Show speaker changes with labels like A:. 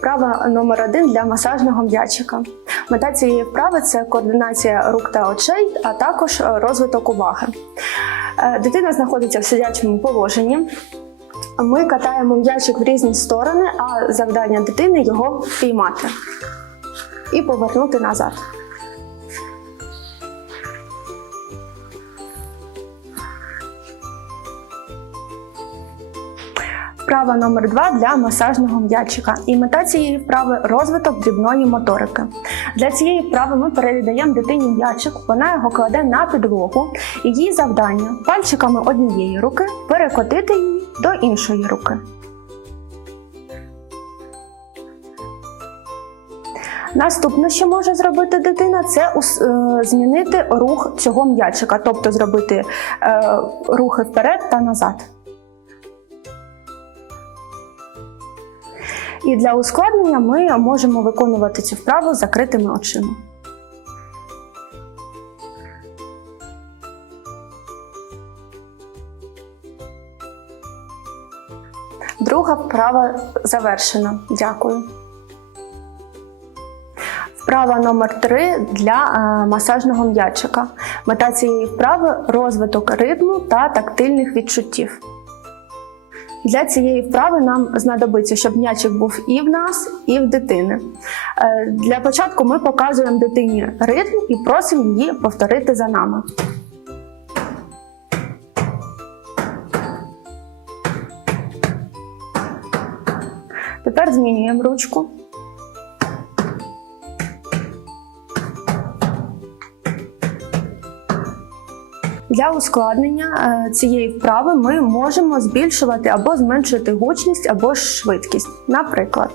A: Вправа номер один для масажного м'ячика. Мета цієї вправи це координація рук та очей, а також розвиток уваги. Е, Дитина знаходиться в сидячому положенні. Ми катаємо м'ячик в різні сторони, а завдання дитини його піймати і повернути назад. Вправа номер два для масажного м'ячика. І мета цієї вправи розвиток дрібної моторики. Для цієї вправи ми передаємо дитині м'ячик, вона його кладе на підлогу. І її завдання пальчиками однієї руки перекотити її до іншої руки. Наступне, що може зробити дитина, це е, змінити рух цього м'ячика, тобто зробити е, рухи вперед та назад. І для ускладнення ми можемо виконувати цю вправу закритими очима. Друга вправа завершена. Дякую. Вправа номер 3 для е, масажного м'ячика. Мета цієї вправи розвиток ритму та тактильних відчуттів. Для цієї вправи нам знадобиться, щоб м'ячик був і в нас, і в дитини. Е, Для початку ми показуємо дитині ритм і просимо її повторити за нами. Тепер змінюємо ручку. Для ускладнення е, цієї вправи ми можемо збільшувати або зменшувати гучність або швидкість. Наприклад,